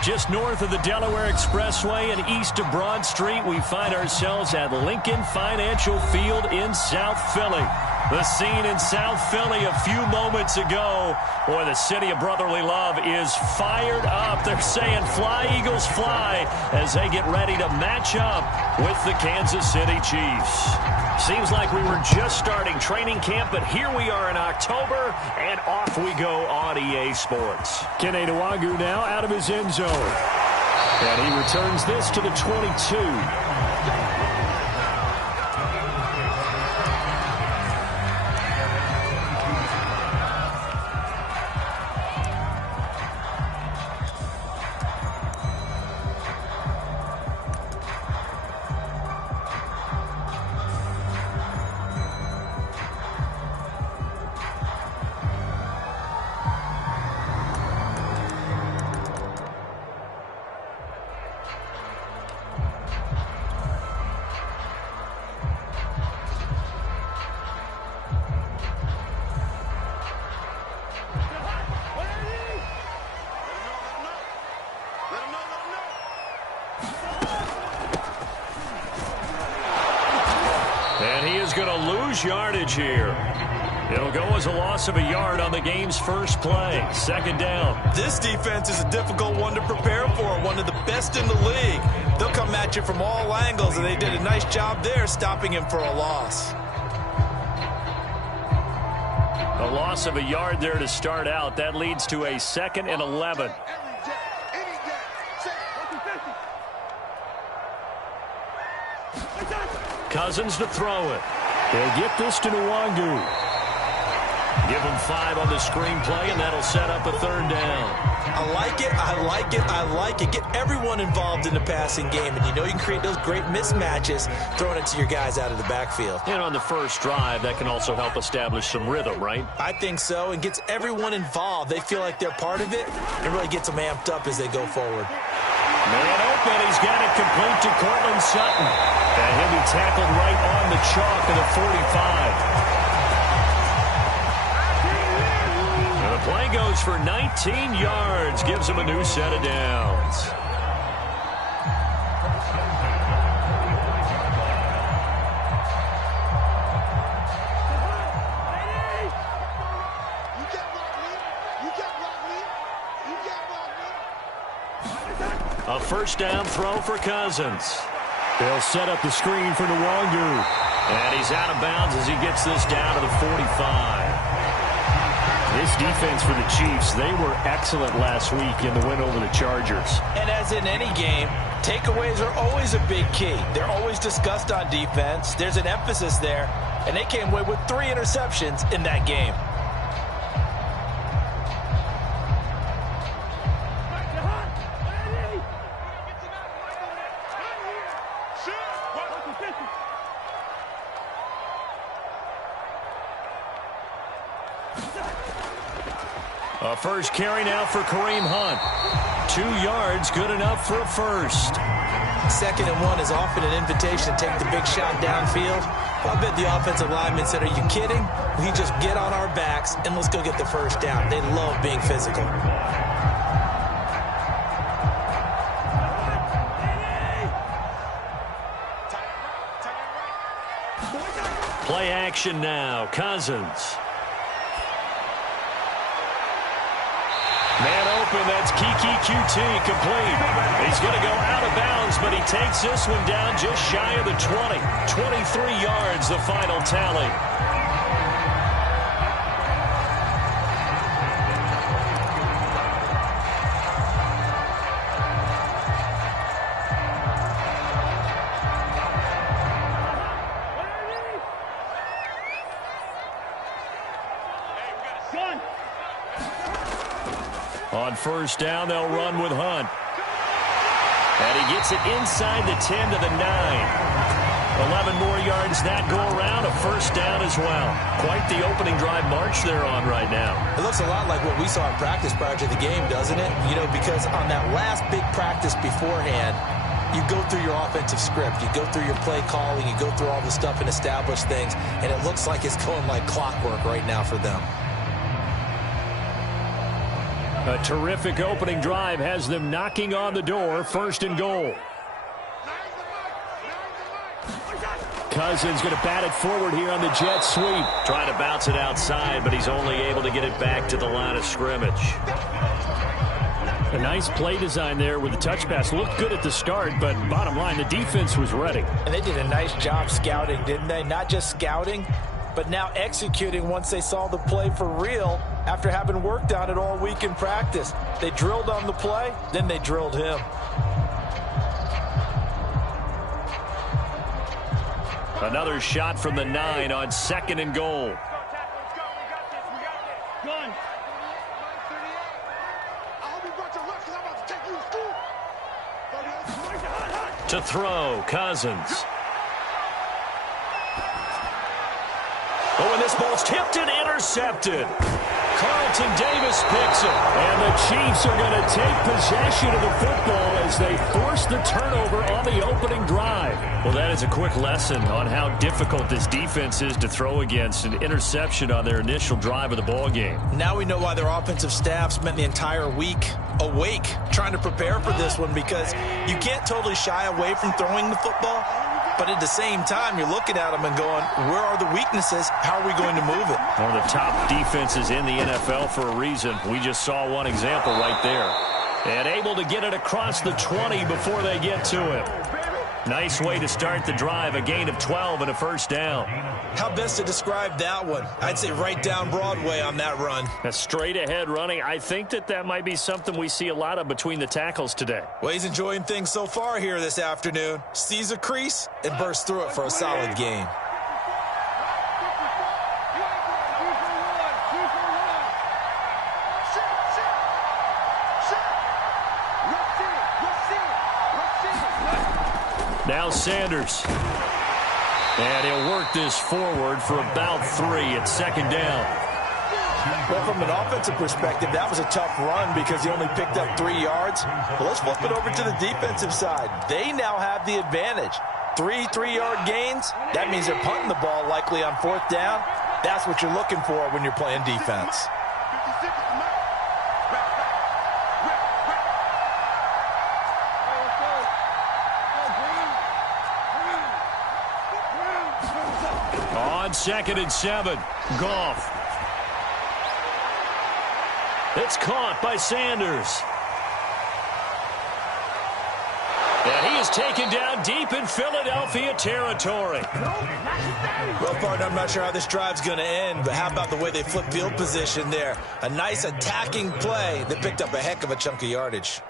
Just north of the Delaware Expressway and east of Broad Street, we find ourselves at Lincoln Financial Field in South Philly. The scene in South Philly a few moments ago. Boy, the city of brotherly love is fired up. They're saying, "Fly, Eagles, fly," as they get ready to match up with the Kansas City Chiefs. Seems like we were just starting training camp, but here we are in October, and off we go on EA Sports. Kene Nwangwu now out of his end zone. And he returns this to the 22. Yardage here. It'll go as a loss of a yard on the game's first play. Second down. This defense is a difficult one to prepare for, one of the best in the league. They'll come at you from all angles, and they did a nice job there stopping him for a loss. A loss of a yard there to start out. That leads to a 2nd and 11. Cousins to throw it. They'll get this to Nwangwu. Give him 5 on the screenplay, and that'll set up a 3rd down. I like it, I like it, I like it. Get everyone involved in the passing game, and you know you can create those great mismatches throwing it to your guys out of the backfield. And on the first drive, that can also help establish some rhythm, right? I think so, and gets everyone involved. They feel like they're part of it, and really gets them amped up as they go forward. Man open, he's got it complete to Courtland Sutton. And he'll be tackled right on the chalk of the 45. And the play goes for 19 yards, gives him a new set of downs. A first down throw for Cousins. They'll set up the screen for Nwangwu. And he's out of bounds as he gets this down to the 45. This defense for the Chiefs, they were excellent last week in the win over the Chargers. And as in any game, takeaways are always a big key. They're always discussed on defense. There's an emphasis there. And they came away with 3 interceptions in that game. A first carry now for Kareem Hunt. 2 yards, good enough for a first. 2nd and 1 is often an invitation to take the big shot downfield. I bet the offensive linemen said, "Are you kidding? We just get on our backs and let's go get the first down." They love being physical. Play action now. Cousins. Man open, that's Kiki QT complete. He's going to go out of bounds, but he takes this one down just shy of the 20. 23 yards, the final tally. On first down, they'll run with Hunt. And he gets it inside the 10 to the 9. 11 more yards that go around, a first down as well. Quite the opening drive march they're on right now. It looks a lot like what we saw in practice prior to the game, doesn't it? You know, because on that last big practice beforehand, you go through your offensive script, you go through your play calling, you go through all the stuff and establish things, and it looks like it's going like clockwork right now for them. A terrific opening drive has them knocking on the door. 1st and goal. Cousins going to bat it forward here on the jet sweep. Trying to bounce it outside, but he's only able to get it back to the line of scrimmage. A nice play design there with the touch pass. Looked good at the start, but bottom line, the defense was ready. And they did a nice job scouting, didn't they? Not just scouting, but now executing once they saw the play for real after having worked on it all week in practice. They drilled on the play, then they drilled him. Another shot from the 9 on 2nd and goal. To throw, Cousins. Oh, and this ball's tipped and intercepted. Carlton Davis picks it. And the Chiefs are going to take possession of the football as they force the turnover on the opening drive. Well, that is a quick lesson on how difficult this defense is to throw against. An interception on their initial drive of the ball game. Now we know why their offensive staff spent the entire week awake trying to prepare for this one, because you can't totally shy away from throwing the football. But at the same time, you're looking at them and going, where are the weaknesses? How are we going to move it? One of the top defenses in the NFL for a reason. We just saw one example right there. And able to get it across the 20 before they get to him. Nice way to start the drive. A gain of 12 and a 1st down. How best to describe that one? I'd say right down Broadway on that run. A straight ahead running. I think that might be something we see a lot of between the tackles today. Well, he's enjoying things so far here this afternoon. Sees a crease and bursts through it for a solid gain. Now Sanders. And he'll work this forward for about 3 at 2nd down. Well, from an offensive perspective, that was a tough run because he only picked up 3 yards. But let's flip it over to the defensive side. They now have the advantage. 3 3-yard gains. That means they're punting the ball likely on 4th down. That's what you're looking for when you're playing defense. On 2nd and 7, Goff. It's caught by Sanders. And he is taken down deep in Philadelphia territory. Well, partner, I'm not sure how this drive's going to end, but how about the way they flip field position there? A nice attacking play that picked up a heck of a chunk of yardage.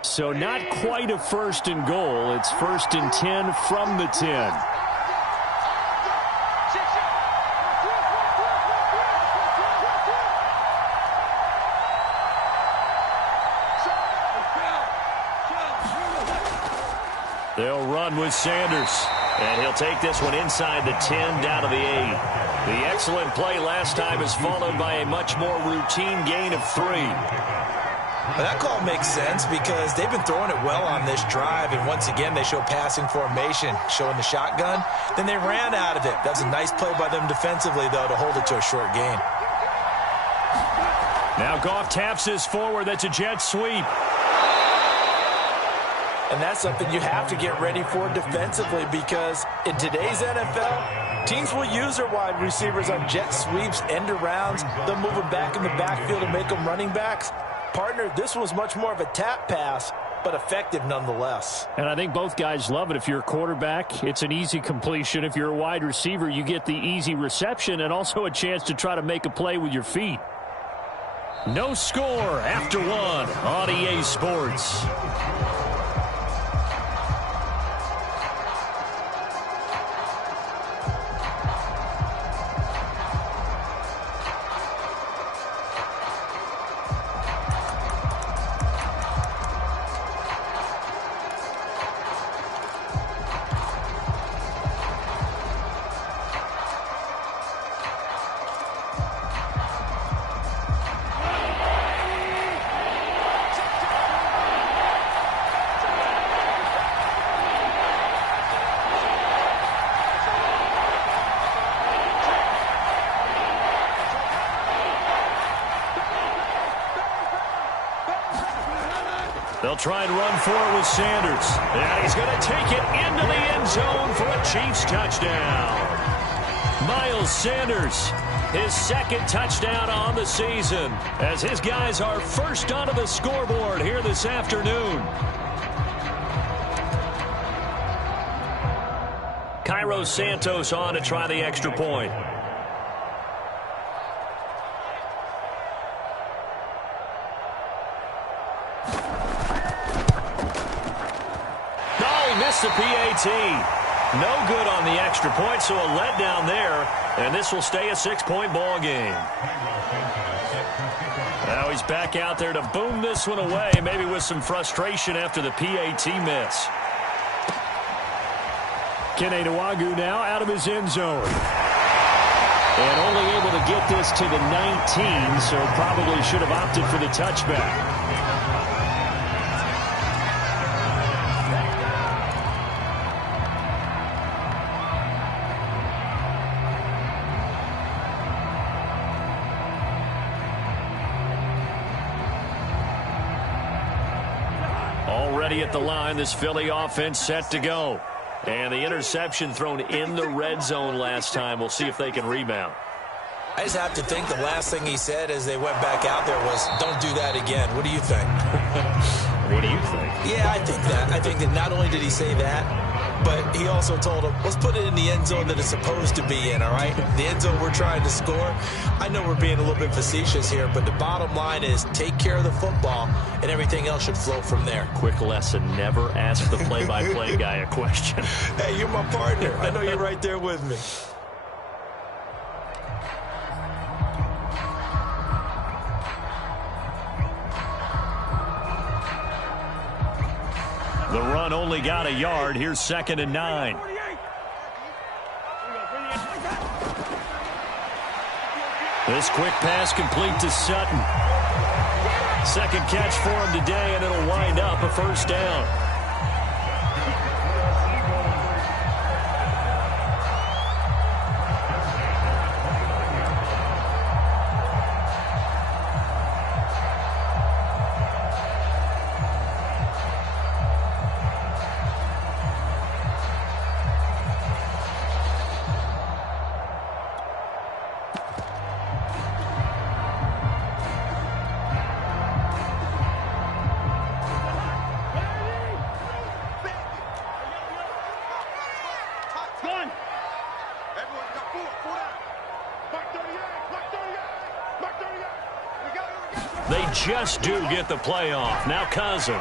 So not quite a 1st and goal. It's 1st and 10 from the 10. They'll run with Sanders. And he'll take this one inside the 10 down to the 8. The excellent play last time is followed by a much more routine gain of 3. Well, that call makes sense because they've been throwing it well on this drive. And once again, they show passing formation, showing the shotgun. Then they ran out of it. That's a nice play by them defensively, though, to hold it to a short gain. Now Goff taps this forward. That's a jet sweep. And that's something you have to get ready for defensively because in today's NFL, teams will use their wide receivers on jet sweeps, end arounds. They'll move them back in the backfield and make them running backs. Partner, this was much more of a tap pass, but effective nonetheless. And I think both guys love it. If you're a quarterback, it's an easy completion. If you're a wide receiver, you get the easy reception and also a chance to try to make a play with your feet. No score after 1 on EA Sports. They'll try and run for it with Sanders. And he's going to take it into the end zone for a Chiefs touchdown. Miles Sanders, his second touchdown on the season, as his guys are first onto the scoreboard here this afternoon. Cairo Santos on to try the extra point. The PAT. No good on the extra point, so a letdown there, and this will stay a 6-point ball game. Now he's back out there to boom this one away, maybe with some frustration after the PAT miss. Kene Nwangwu now out of his end zone. And only able to get this to the 19, so probably should have opted for the touchback. Already at the line, this Philly offense set to go. And the interception thrown in the red zone last time. We'll see if they can rebound. I just have to think the last thing he said as they went back out there was, don't do that again. What do you think? What do you think? Yeah, I think that. I think that not only did he say that, but he also told him, let's put it in the end zone that it's supposed to be in, all right? The end zone we're trying to score. I know we're being a little bit facetious here, but the bottom line is take care of the football, and everything else should flow from there. Quick lesson, never ask the play-by-play guy a question. Hey, you're my partner. I know you're right there with me. The run only got a yard. Here's 2nd and 9. This quick pass complete to Sutton. Second catch for him today, and it'll wind up a first down. They just do get the playoff. Now Cousins.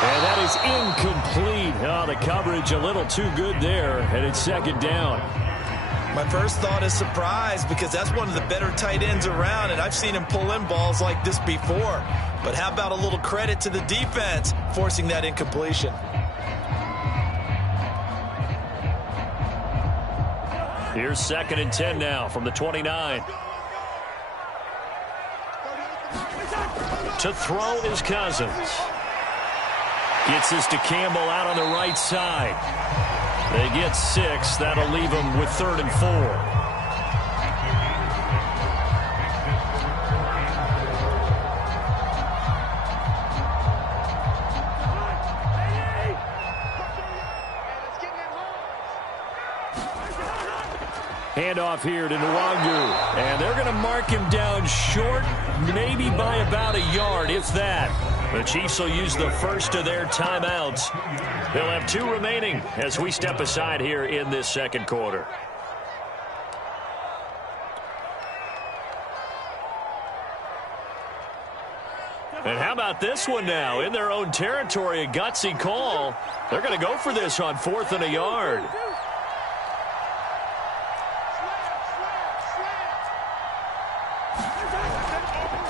And that is incomplete. Oh, the coverage a little too good there, and it's 2nd down. My first thought is surprise, because that's one of the better tight ends around, and I've seen him pull in balls like this before. But how about a little credit to the defense forcing that incompletion? Here's 2nd and 10 now from the 29. To throw is Cousins. Gets this to Campbell out on the right side. They get 6. That'll leave them with 3rd and 4. Handoff here to Nwangwu. And they're going to mark him down short, maybe by about a yard, if that. The Chiefs will use the first of their timeouts. They'll have 2 remaining as we step aside here in this second quarter. And how about this one now? In their own territory, a gutsy call. They're going to go for this on 4th and a yard.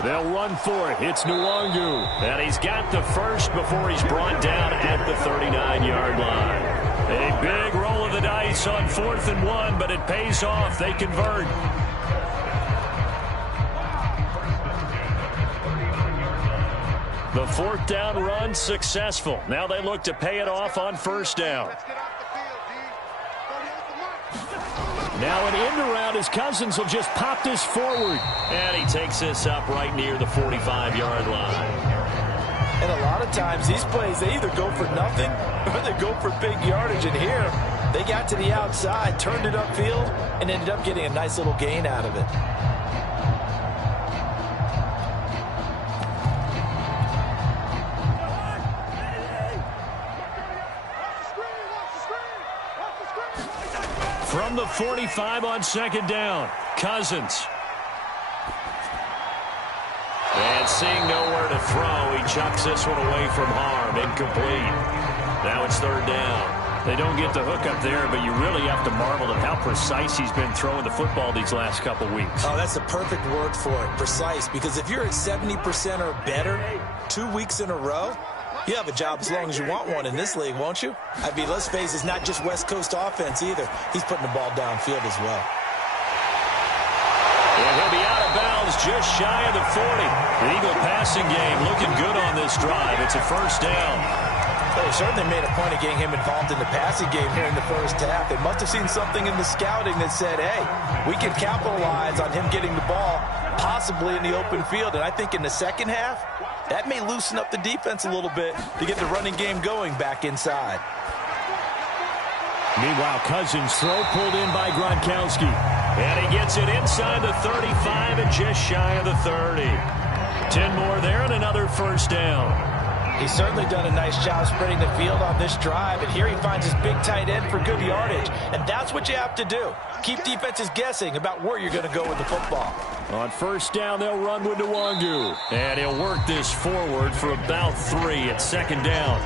They'll run for it. It's Nwangwu. And he's got the first before he's brought down at the 39-yard line. A big roll of the dice on 4th and 1, but it pays off. They convert. The 4th down run successful. Now they look to pay it off on 1st down. Now an end around as Cousins will just pop this forward. And he takes this up right near the 45-yard line. And a lot of times these plays, they either go for nothing or they go for big yardage. And here, they got to the outside, turned it upfield, and ended up getting a nice little gain out of it. From the 45 on second down, Cousins. And seeing nowhere to throw, he chucks this one away from harm. Incomplete. Now it's third down. They don't get the hook up there, but you really have to marvel at how precise he's been throwing the football these last couple weeks. Oh, that's the perfect word for it, precise. Because if you're at 70% or better 2 weeks in a row, you have a job as long as you want one in this league, won't you? I mean, let's face it, it's not just West Coast offense either. He's putting the ball downfield as well. And he'll be out of bounds just shy of the 40. The Eagle passing game looking good on this drive. It's a first down. Well, they certainly made a point of getting him involved in the passing game here in the first half. They must have seen something in the scouting that said, hey, we can capitalize on him getting the ball possibly in the open field. And I think in the second half, that may loosen up the defense a little bit to get the running game going back inside. Meanwhile, Cousins' throw pulled in by Gronkowski. And he gets it inside the 35 and just shy of the 30. 10 more there and another first down. He's certainly done a nice job spreading the field on this drive. And here he finds his big tight end for good yardage. And that's what you have to do. Keep defenses guessing about where you're going to go with the football. On first down, they'll run with Nwangu. And he'll work this forward for about 3 at second down.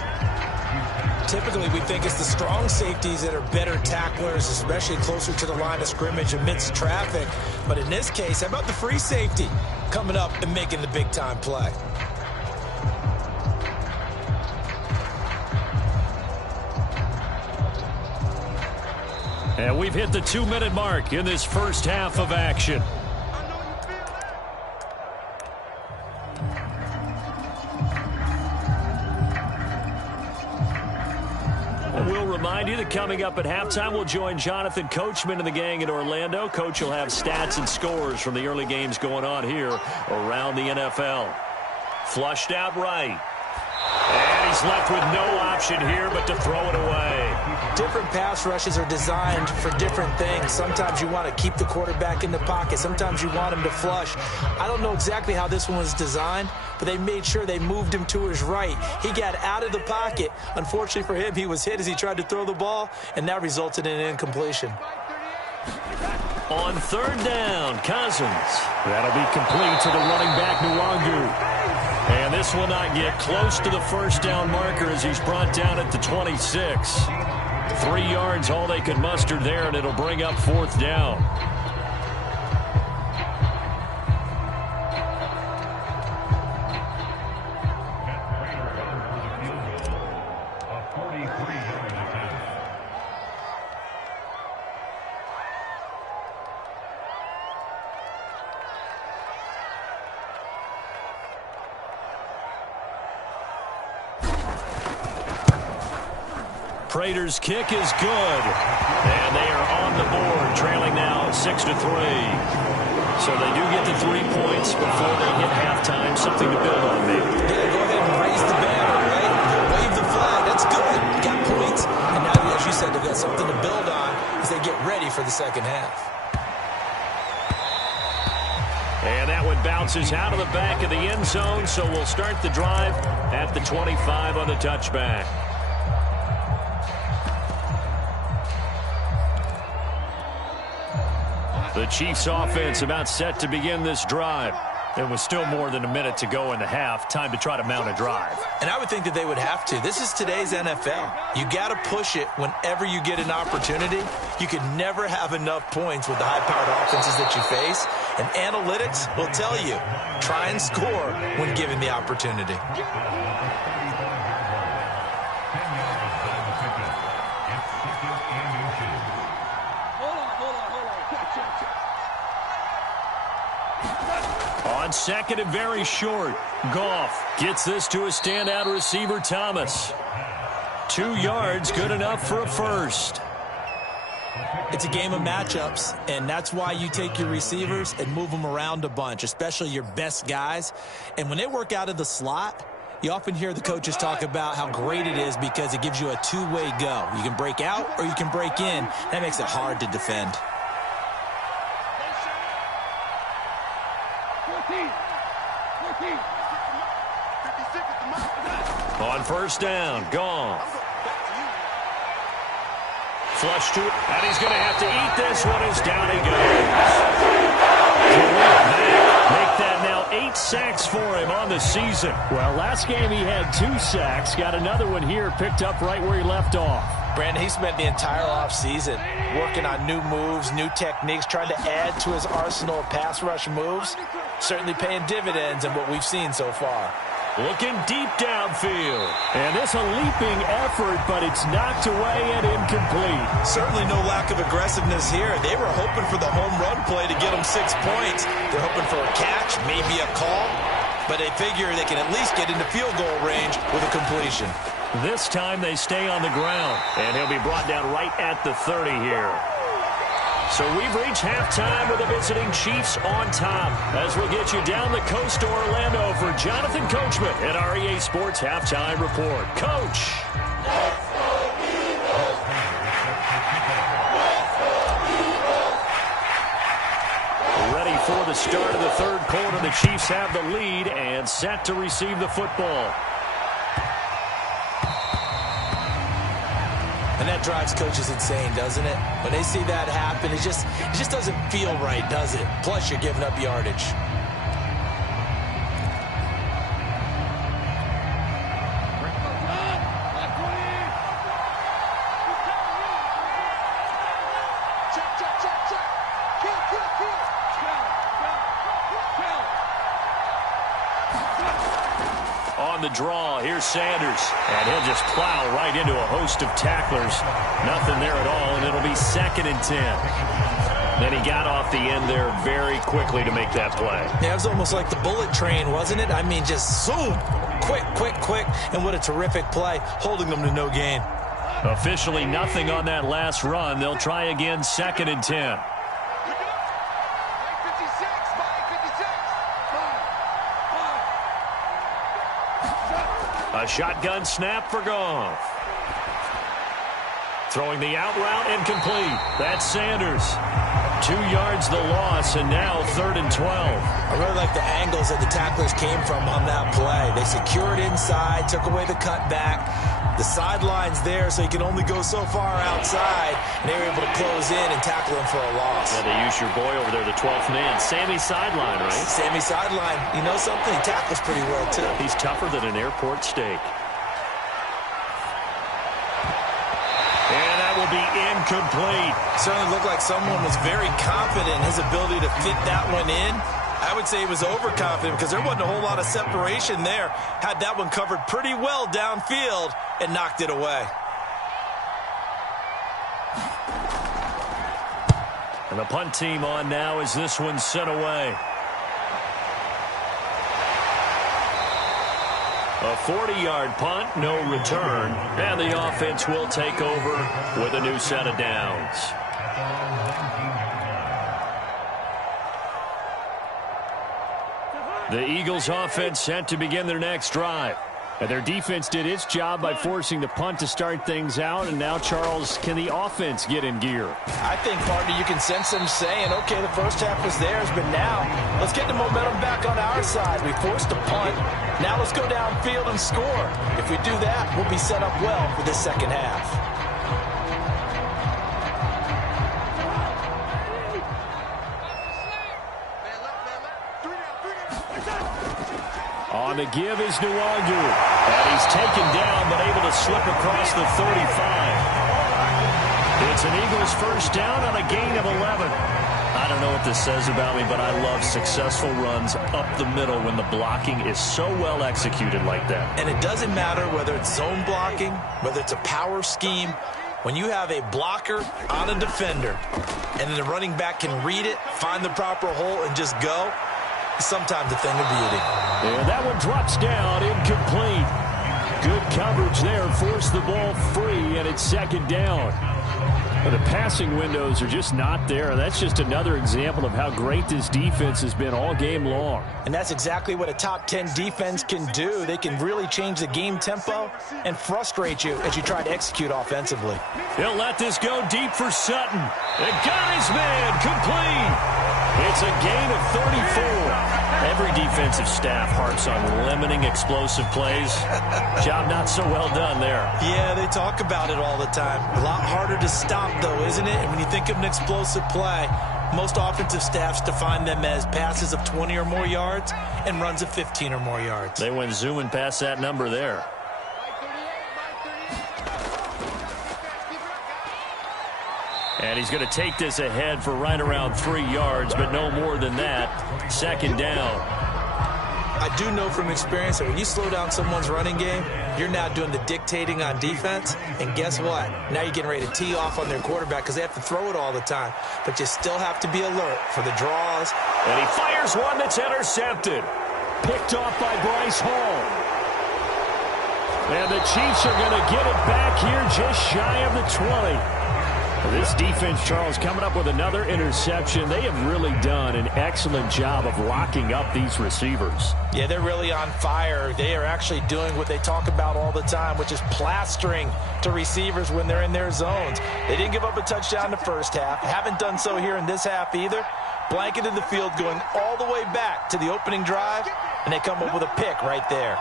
Typically, we think it's the strong safeties that are better tacklers, especially closer to the line of scrimmage amidst traffic. But in this case, how about the free safety coming up and making the big-time play? And we've hit the 2-minute mark in this first half of action. We'll remind you that coming up at halftime, we'll join Jonathan Coachman and the gang in Orlando. Coach will have stats and scores from the early games going on here around the NFL. Flushed out right. And he's left with no option here but to throw it away. Different pass rushes are designed for different things. Sometimes you want to keep the quarterback in the pocket. Sometimes you want him to flush. I don't know exactly how this one was designed, but they made sure they moved him to his right. He got out of the pocket. Unfortunately for him, he was hit as he tried to throw the ball, and that resulted in an incompletion. On third down, Cousins. That'll be complete to the running back, Nwangu. And this will not get close to the first down marker as he's brought down at the 26. 3 yards, all they could muster there, and it'll bring up fourth down. Prater's kick is good. And they are on the board, trailing now 6-3. So they do get the 3 points before they hit halftime. Something to build on, maybe. Yeah, go ahead and raise the banner, right? Wave the flag. That's good. You got points. And now, as you said, they've got something to build on as they get ready for the second half. And that one bounces out of the back of the end zone, so we'll start the drive at the 25 on the touchback. The Chiefs offense about set to begin this drive. There was still more than a minute to go in the half. Time to try to mount a drive. And I would think that they would have to. This is today's NFL. You got to push it whenever you get an opportunity. You can never have enough points with the high-powered offenses that you face. And analytics will tell you, try and score when given the opportunity. On second and very short, Goff gets this to a standout receiver, Thomas. 2 yards, good enough for a first. It's a game of matchups, and that's why you take your receivers and move them around a bunch, especially your best guys. And when they work out of the slot, you often hear the coaches talk about how great it is because it gives you a two-way go. You can break out or you can break in. That makes it hard to defend. On first down, Goff. Flush to it, and he's going to have to eat this one as down he goes. Make that now 8 sacks for him on the season. Well, last game he had 2 sacks. Got another one here, picked up right where he left off. Brandon, he spent the entire offseason working on new moves, new techniques, trying to add to his arsenal of pass rush moves. Certainly paying dividends in what we've seen so far. Looking deep downfield. And this a leaping effort, but it's knocked away and incomplete. Certainly no lack of aggressiveness here. They were hoping for the home run play to get them 6 points. They're hoping for a catch, maybe a call, but they figure they can at least get into field goal range with a completion. This time they stay on the ground, and he'll be brought down right at the 30 here. So we've reached halftime with the visiting Chiefs on top. As we'll get you down the coast to Orlando for Jonathan Coachman at our EA Sports Halftime Report. Coach. Ready for the start of the third quarter. The Chiefs have the lead and set to receive the football. And that drives coaches insane, doesn't it? When they see that happen, it just doesn't feel right, does it? Plus, you're giving up yardage. On the draw, here's Sanders. And he'll just plow right into a host of tacklers. Nothing there at all, and it'll be 2nd and 10. Then he got off the end there very quickly to make that play. Yeah, it was almost like the bullet train, wasn't it? I mean, just zoom. Quick, quick, quick. And what a terrific play, holding them to no gain. Officially nothing on that last run. They'll try again, 2nd and 10. A shotgun snap for Goff. Throwing the out route incomplete. That's Sanders. 2 yards the loss, and now 3rd and 12. I really like the angles that the tacklers came from on that play. They secured inside, took away the cutback. The sideline's there, so you can only go so far outside. And they were able to close in and tackle him for a loss. Yeah, they use your boy over there, the 12th man. Sammy Sideline, right? Sammy Sideline. You know something? He tackles pretty well, too. He's tougher than an airport steak. And that will be incomplete. Certainly looked like someone was very confident in his ability to fit that one in. I would say he was overconfident because there wasn't a whole lot of separation there. Had that one covered pretty well downfield and knocked it away. And the punt team on now as this one's sent away. A 40-yard punt, no return. And the offense will take over with a new set of downs. The Eagles offense set to begin their next drive. And their defense did its job by forcing the punt to start things out. And now, Charles, can the offense get in gear? I think, partner, you can sense them saying, okay, the first half was theirs, but now let's get the momentum back on our side. We forced a punt. Now let's go downfield and score. If we do that, we'll be set up well for this second half. On the give is Nwangu. And he's taken down, but able to slip across the 35. It's an Eagles first down on a gain of 11. I don't know what this says about me, but I love successful runs up the middle when the blocking is so well executed like that. And it doesn't matter whether it's zone blocking, whether it's a power scheme. When you have a blocker on a defender, and then the running back can read it, find the proper hole, and just go, sometimes a thing of beauty. And that one drops down, incomplete. Good coverage there, forced the ball free, and it's second down. Well, the passing windows are just not there. That's just another example of how great this defense has been all game long. And that's exactly what a top 10 defense can do. They can really change the game tempo and frustrate you as you try to execute offensively. He'll let this go deep for Sutton. It got his man complete. It's a gain of 34. Every defensive staff harps on limiting explosive plays. Job not so well done there. Yeah, they talk about it all the time. A lot harder to stop, though, isn't it? And when you think of an explosive play, most offensive staffs define them as passes of 20 or more yards and runs of 15 or more yards. They went zooming past that number there. And he's going to take this ahead for right around 3 yards, but no more than that. Second down. I do know from experience that when you slow down someone's running game, you're now doing the dictating on defense. And guess what? Now you're getting ready to tee off on their quarterback because they have to throw it all the time. But you still have to be alert for the draws. And he fires one that's intercepted. Picked off by Bryce Hall. And the Chiefs are going to get it back here just shy of the 20. This defense, Charles, coming up with another interception. They have really done an excellent job of locking up these receivers. Yeah, they're really on fire. They are actually doing what they talk about all the time, which is plastering to receivers when they're in their zones. They didn't give up a touchdown the first half. Haven't done so here in this half either. Blanketed the field going all the way back to the opening drive, and they come up with a pick right there.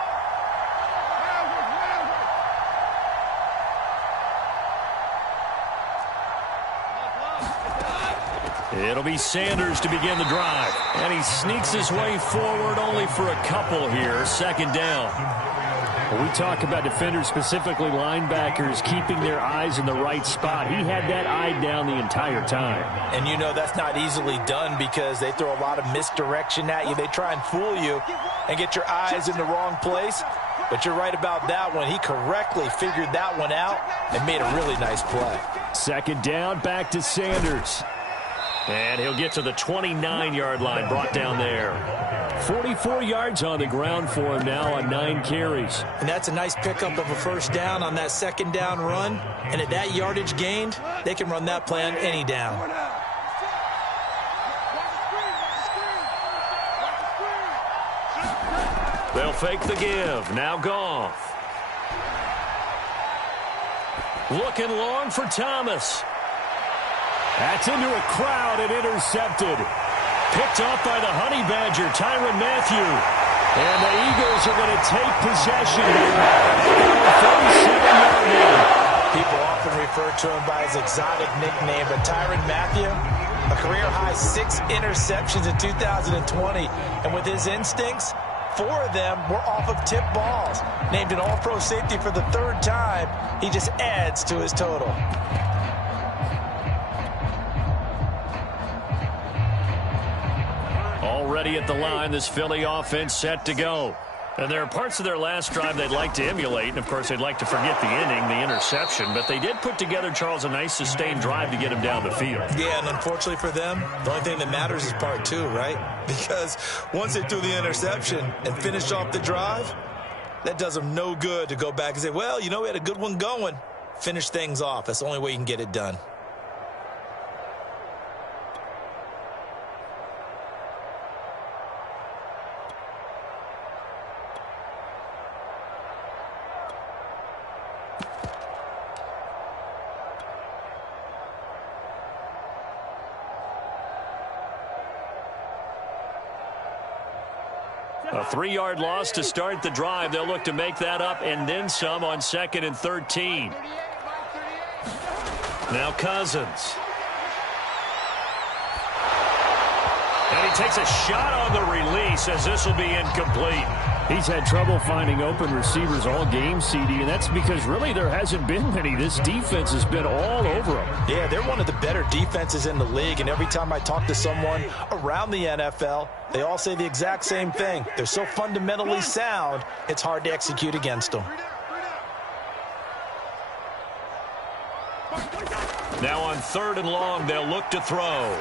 It'll be Sanders to begin the drive. And he sneaks his way forward only for a couple here. Second down. When we talk about defenders, specifically linebackers, keeping their eyes in the right spot. He had that eye down the entire time. And you know that's not easily done because they throw a lot of misdirection at you. They try and fool you and get your eyes in the wrong place. But you're right about that one. He correctly figured that one out and made a really nice play. Second down, back to Sanders. And he'll get to the 29-yard line, brought down there. 44 yards on the ground for him now on 9 carries. And that's a nice pickup of a first down on that second down run. And at that yardage gained, they can run that play on any down. They'll fake the give. Now Goff. Looking long for Thomas. That's into a crowd and intercepted. Picked off by the Honey Badger, Tyrann Mathieu. And the Eagles are going to take possession here at the 37-yard line. People often refer to him by his exotic nickname, but Tyrann Mathieu, a career-high 6 interceptions in 2020. And with his instincts, 4 of them were off of tip balls. Named an All-Pro safety for the 3rd time, he just adds to his total. Already at the line, this Philly offense set to go. And there are parts of their last drive they'd like to emulate. And, of course, they'd like to forget the inning, the interception. But they did put together, Charles, a nice sustained drive to get him down the field. Yeah, and unfortunately for them, the only thing that matters is part 2, right? Because once they threw the interception and finished off the drive, that does them no good to go back and say, well, you know, we had a good one going. Finish things off. That's the only way you can get it done. A 3-yard loss to start the drive. They'll look to make that up and then some on 2nd and 13. Now Cousins. And he takes a shot on the release as this will be incomplete. He's had trouble finding open receivers all game, CD, and that's because really there hasn't been many. This defense has been all over them. Yeah, they're one of the better defenses in the league, and every time I talk to someone around the NFL, they all say the exact same thing. They're so fundamentally sound, it's hard to execute against them. Now on 3rd and long, they'll look to throw.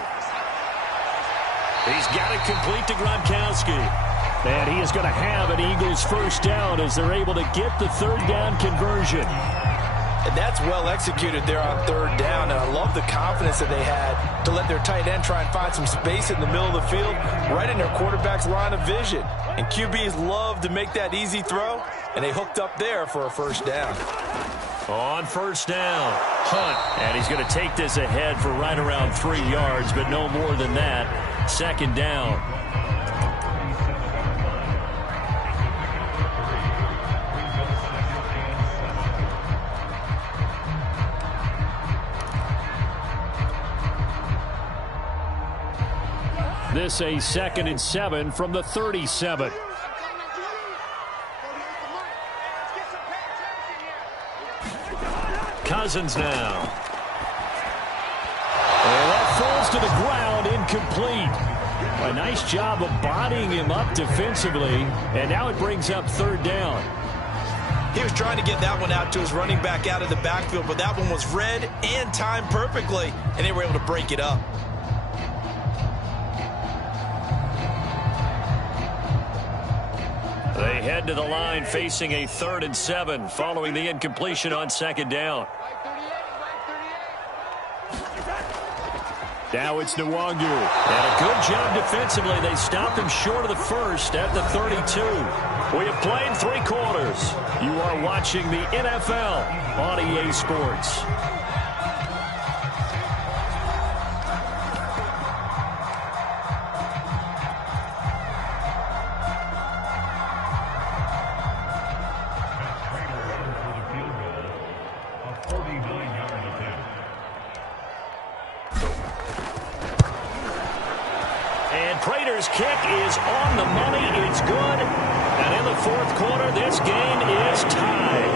He's got it complete to Gronkowski. And he is going to have an Eagles first down as they're able to get the 3rd down conversion. And that's well executed there on third down. And I love the confidence that they had to let their tight end try and find some space in the middle of the field, right in their quarterback's line of vision. And QBs love to make that easy throw, and they hooked up there for a first down. On first down, Hunt. And he's going to take this ahead for right around 3 yards, but no more than that. Second down. This a 2nd and 7 from the 37. Cousins now. And that falls to the ground, incomplete. A nice job of bodying him up defensively, and now it brings up third down. He was trying to get that one out to his running back out of the backfield, but that one was read and timed perfectly, and they were able to break it up. They head to the line facing a 3rd and 7 following the incompletion on second down. Now it's Nwangu. And a good job defensively. They stopped him short of the first at the 32. We have played 3 quarters. You are watching the NFL on EA Sports. Prater's kick is on the money. It's good. And in the 4th quarter, this game is tied.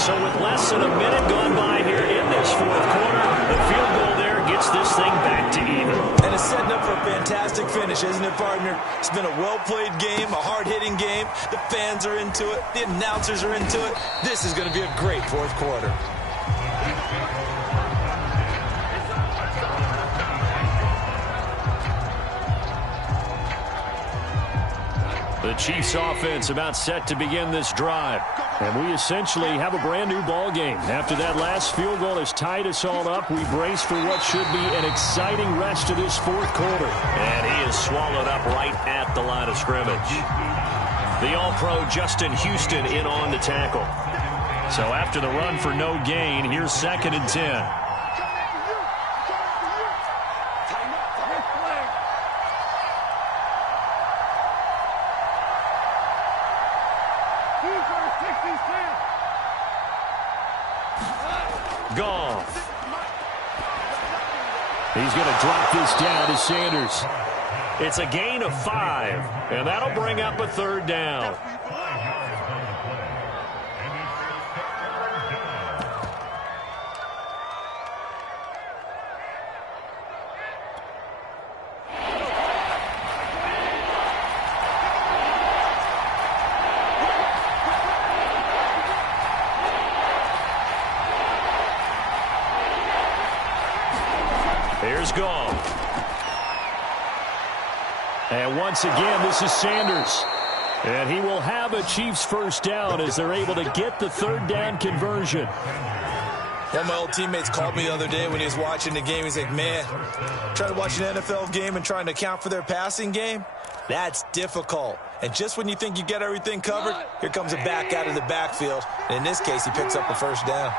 So with less than a minute gone by here in this 4th quarter, the field goal there gets this thing back to even. And it's setting up for a fantastic finish, isn't it, partner? It's been a well-played game, a hard-hitting game. The fans are into it. The announcers are into it. This is going to be a great 4th quarter. The Chiefs offense about set to begin this drive. And we essentially have a brand new ball game. After that last field goal has tied us all up, we brace for what should be an exciting rest of this 4th quarter. And he is swallowed up right at the line of scrimmage. The All-Pro Justin Houston in on the tackle. So after the run for no gain, here's 2nd and 10. Goff. He's going to drop this down to Sanders. It's a gain of 5, and that'll bring up a 3rd down. Here's Goff. And once again, this is Sanders. And he will have a Chiefs first down as they're able to get the 3rd down conversion. One of my old teammates called me the other day when he was watching the game. He's like, man, trying to watch an NFL game and trying to account for their passing game, that's difficult. And just when you think you get everything covered, here comes a back out of the backfield. And in this case, he picks up a first down.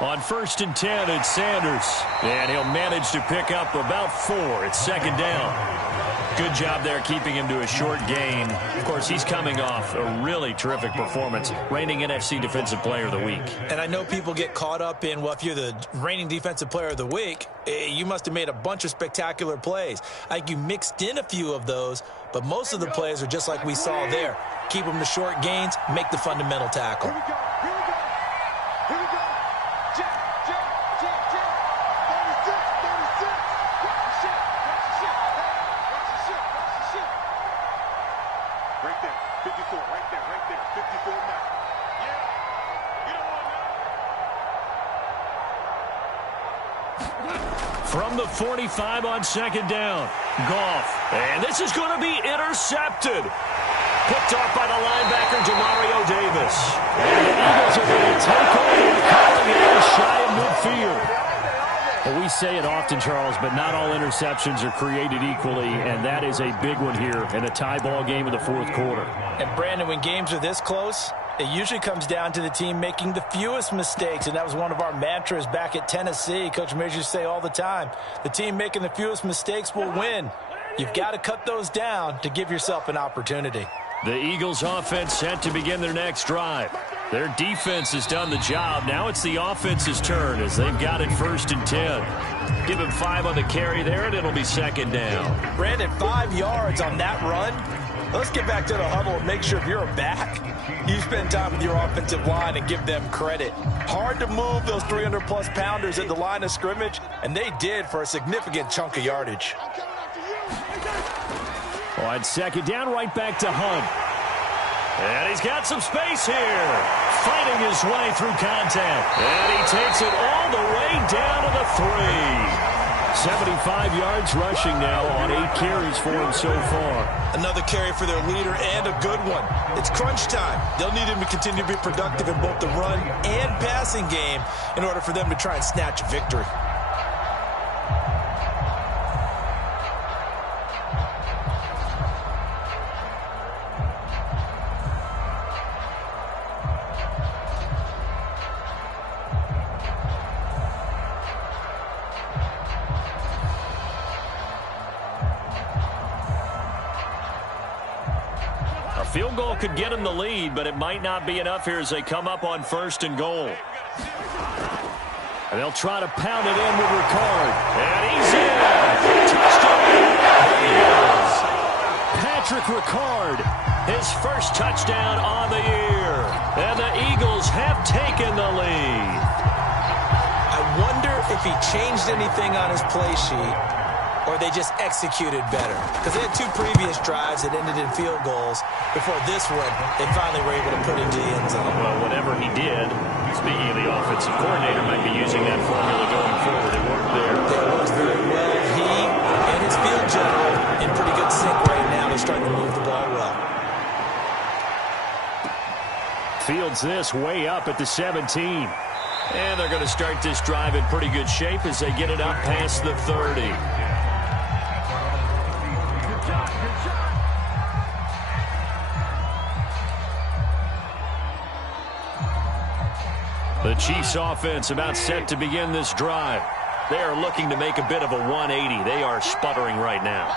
On 1st and 10, it's Sanders. And he'll manage to pick up about 4. It's 2nd down. Good job there keeping him to a short gain. Of course, he's coming off a really terrific performance, reigning NFC Defensive Player of the Week. And I know people get caught up in, well, if you're the reigning Defensive Player of the Week, you must have made a bunch of spectacular plays. I think you mixed in a few of those, but most of the plays are just like we saw there. Keep them to short gains, make the fundamental tackle. From the 45 on second down. Goff. And this is going to be intercepted. Picked off by the linebacker, Demario Davis. And the Eagles are going to take over and calling it shy of midfield. Well, we say it often, Charles, but not all interceptions are created equally, and that is a big one here in a tie ball game in the fourth quarter. And, Brandon, when games are this close, it usually comes down to the team making the fewest mistakes, and that was one of our mantras back at Tennessee. Coach Mears used to say all the time, the team making the fewest mistakes will win. You've got to cut those down to give yourself an opportunity. The Eagles offense set to begin their next drive. Their defense has done the job. Now it's the offense's turn as they've got it 1st and 10. Give him 5 on the carry there, and it'll be second down. Brandon, 5 yards on that run. Let's get back to the huddle and make sure if you're a back, you spend time with your offensive line and give them credit. Hard to move those 300-plus pounders at the line of scrimmage, and they did for a significant chunk of yardage. On second down, right back to Hunt. And he's got some space here. Fighting his way through contact. And he takes it all the way down to the 3. 75 yards rushing now on 8 carries for him so far. Another carry for their leader and a good one. It's crunch time. They'll need him to continue to be productive in both the run and passing game in order for them to try and snatch a victory. Field goal could get him the lead, but it might not be enough here as they come up on 1st and goal. And they'll try to pound it in with Ricard. And he's in. Touchdown. Eagles. Patrick Ricard, his first touchdown on the year. And the Eagles have taken the lead. I wonder if he changed anything on his play sheet, or they just executed better. Because they had 2 previous drives that ended in field goals. Before this one, they finally were able to put into the end zone. Well, whatever he did, speaking of the offensive coordinator, might be using that formula going forward. It worked there. It works very well. He and his field general in pretty good sync right now. They're starting to move the ball well. Fields this way up at the 17. And they're going to start this drive in pretty good shape as they get it up past the 30. The Chiefs offense about set to begin this drive. They are looking to make a bit of a 180. They are sputtering right now.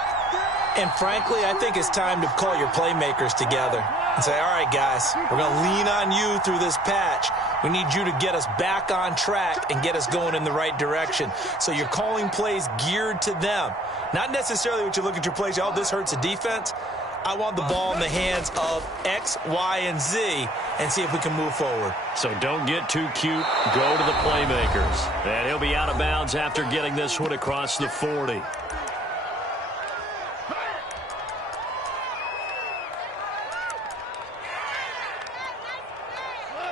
And frankly, I think it's time to call your playmakers together and say, all right, guys, we're going to lean on you through this patch. We need you to get us back on track and get us going in the right direction. So you're calling plays geared to them. Not necessarily what you look at your plays, oh, this hurts the defense. I want the ball in the hands of X, Y, and Z and see if we can move forward. So don't get too cute. Go to the playmakers. And he'll be out of bounds after getting this one across the 40.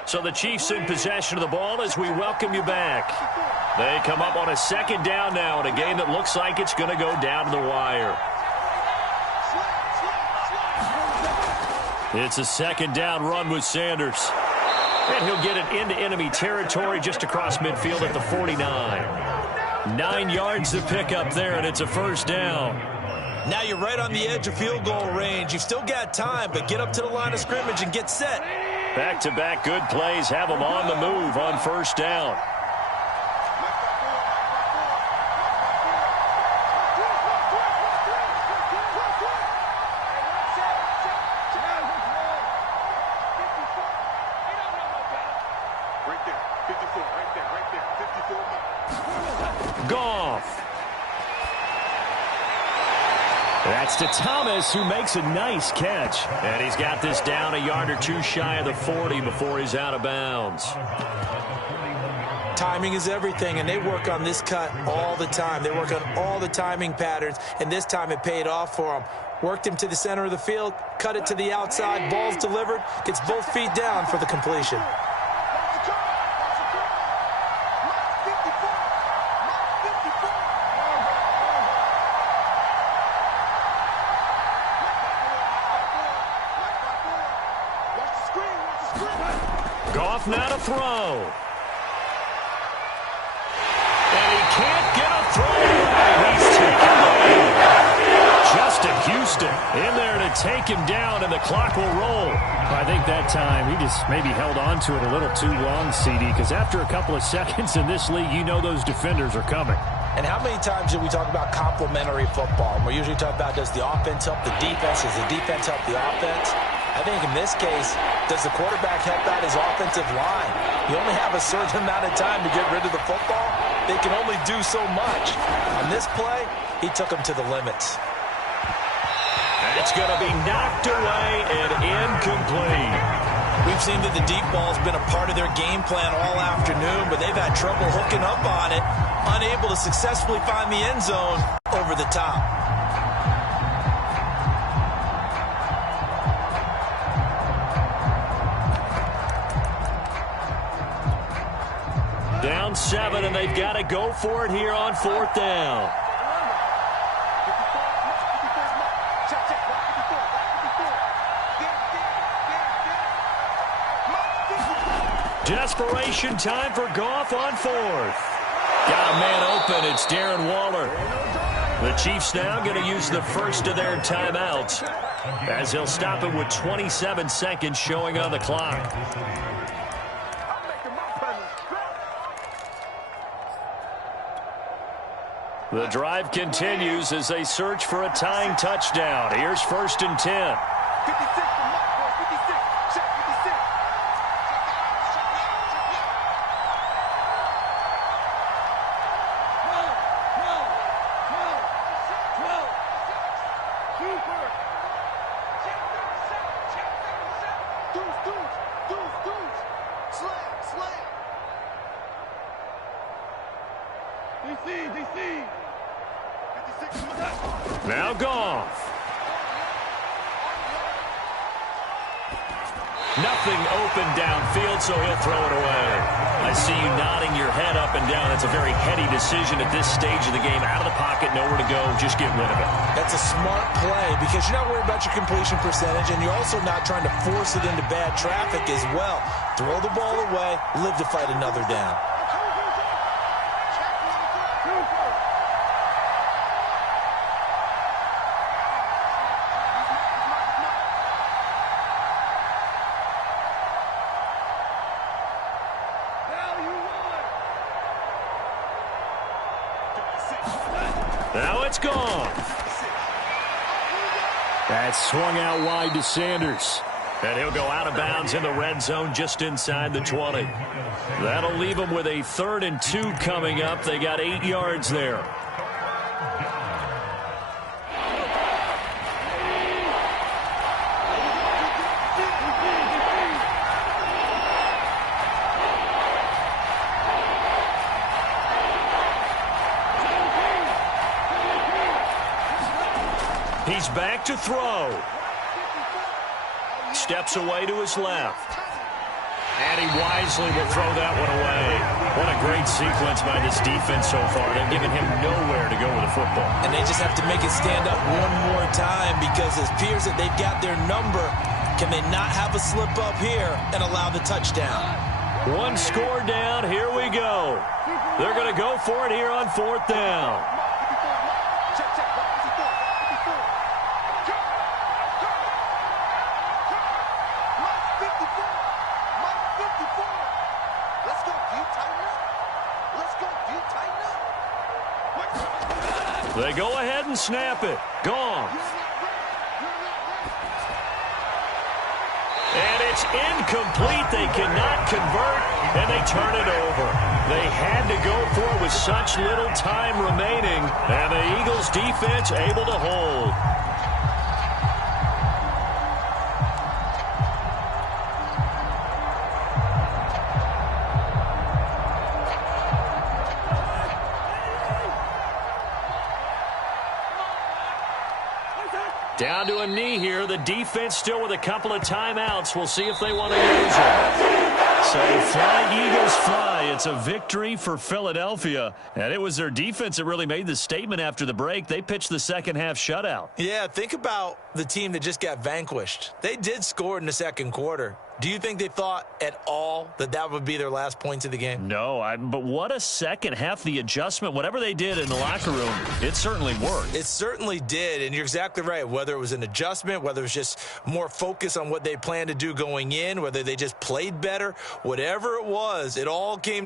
So the Chiefs in possession of the ball as we welcome you back. They come up on a second down now in a game that looks like it's going to go down to the wire. It's a second down run with Sanders. And he'll get it into enemy territory just across midfield at the 49. 9 yards to pick up there, and it's a first down. Now you're right on the edge of field goal range. You've still got time, but get up to the line of scrimmage and get set. Back-to-back good plays have them on the move on first down. Goff. That's to Thomas, who makes a nice catch. And he's got this down a yard or two shy of the 40 before he's out of bounds. Timing is everything, and they work on this cut all the time. They work on all the timing patterns, and this time it paid off for them. Worked him to the center of the field, cut it to the outside, ball's delivered, gets both feet down for the completion. Goff now to throw. And he can't get a throw away. He's taken down. Justin Houston in there to take him down, and the clock will roll. I think that time he just maybe held on to it a little too long, CD, because after a couple of seconds in this league, you know those defenders are coming. And how many times do we talk about complementary football? And we usually talk about, does the offense help the defense? Does the defense help the offense? I think in this case, does the quarterback help out his offensive line? You only have a certain amount of time to get rid of the football. They can only do so much. On this play, he took them to the limits. It's going to be knocked away and incomplete. We've seen that the deep ball's been a part of their game plan all afternoon, but they've had trouble hooking up on it, unable to successfully find the end zone over the top. Down 7, and they've got to go for it here on 4th down. Desperation time for Goff on 4th. Got a man open. It's Darren Waller. The Chiefs now going to use the first of their timeouts as they'll stop it with 27 seconds showing on the clock. The drive continues as they search for a tying touchdown. Here's 1st and 10. Now Goff. Nothing open downfield, so he'll throw it away. I see you nodding your head up and down. That's a very heady decision at this stage of the game. Out of the pocket, nowhere to go. Just get rid of it. That's a smart play because you're not worried about your completion percentage, and you're also not trying to force it into bad traffic as well. Throw the ball away, live to fight another down. Now it's gone. That swung out wide to Sanders. And he'll go out of bounds in the red zone just inside the 20. That'll leave them with a 3rd and 2 coming up. They got 8 yards there. He's back to throw. Steps away to his left. And he wisely will throw that one away. What a great sequence by this defense so far. They've given him nowhere to go with the football. And they just have to make it stand up one more time because it appears that they've got their number. Can they not have a slip up here and allow the touchdown? One score down. Here we go. They're going to go for it here on 4th down. They go ahead and snap it. Gone. And it's incomplete. They cannot convert, and they turn it over. They had to go for it with such little time remaining, and the Eagles defense able to hold. Down to a knee here. The defense still with a couple of timeouts. We'll see if they want to use it. So fly, Eagles, fly. It's a victory for Philadelphia. And it was their defense that really made the statement after the break. They pitched the second half shutout. Yeah, think about the team that just got vanquished. They did score in the second quarter. Do you think they thought at all that that would be their last points of the game? No, but what a second half. The adjustment, whatever they did in the locker room, it certainly worked. It certainly did, and you're exactly right. Whether it was an adjustment, whether it was just more focus on what they planned to do going in, whether they just played better, whatever it was, it all came